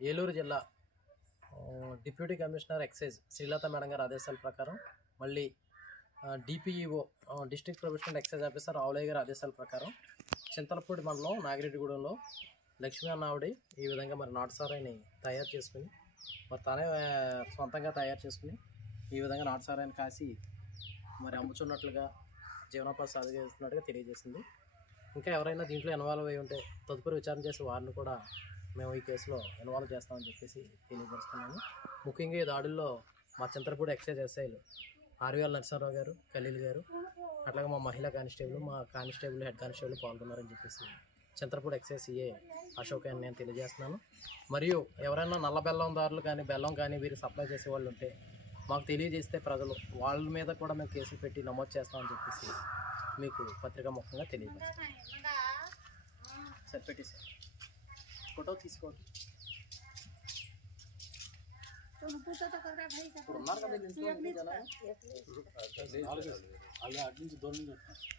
ఏలూరు జిల్లా deputy commissioner excise Srilatha madam గారి ఆదేశాల ప్రకారం, మళ్ళీ DPEO district professional excise officer Ravulaiah గారి ఆదేశాల ప్రకారం చింతలపూడి మండలం నాగిరెడ్డిగూడెంలో లక్ష్మీ అన్నావిడి ఈ విధంగా మరి నాటుసారాయిని తయారు చేసుకుని మరి తానే సొంతంగా తయారు చేసుకుని ఈ విధంగా నాటుసారాయిని కాసి మరి అమ్ముచున్నట్లుగా జీవనోపాధి సాధిస్తున్నట్టుగా తెలియజేసింది. ఇంకా ఎవరైనా దీంట్లో ఇన్వాల్వ్ అయి ఉంటే తదుపరి విచారణ చేసి వారిని కూడా మేము ఈ కేసులో ఇన్వాల్వ్ చేస్తామని చెప్పేసి తెలియపరుస్తున్నాము. ముఖ్యంగా ఈ దాడుల్లో మా చింతలపూడి ఎక్సైజ్ ఎస్ఐలు ఆర్వీఎల్ నరసింహారావు గారు, ఖలీల్ గారు, అట్లాగే మా మహిళా కానిస్టేబుల్, మా కానిస్టేబుల్, హెడ్ కానిస్టేబుల్ పాల్గొన్నారని చెప్పేసి చింతలపూడి ఎక్సైజ్ సిఏ అశోక్ అని నేను తెలియజేస్తున్నాను. మరియు ఎవరైనా నల్ల బెల్లం దారులు కానీ బెల్లం కానీ వీరికి సప్లై చేసే వాళ్ళు ఉంటే మాకు తెలియజేస్తే ప్రజలు వాళ్ళ మీద కూడా మేము కేసులు పెట్టి నమోదు చేస్తామని చెప్పేసి మీకు పత్రికా ముఖంగా తెలియజేస్తాం. సార్ పెట్టేసారు, ఫోటో తీసుకోండి. ఇప్పుడు ఉన్నారు కదా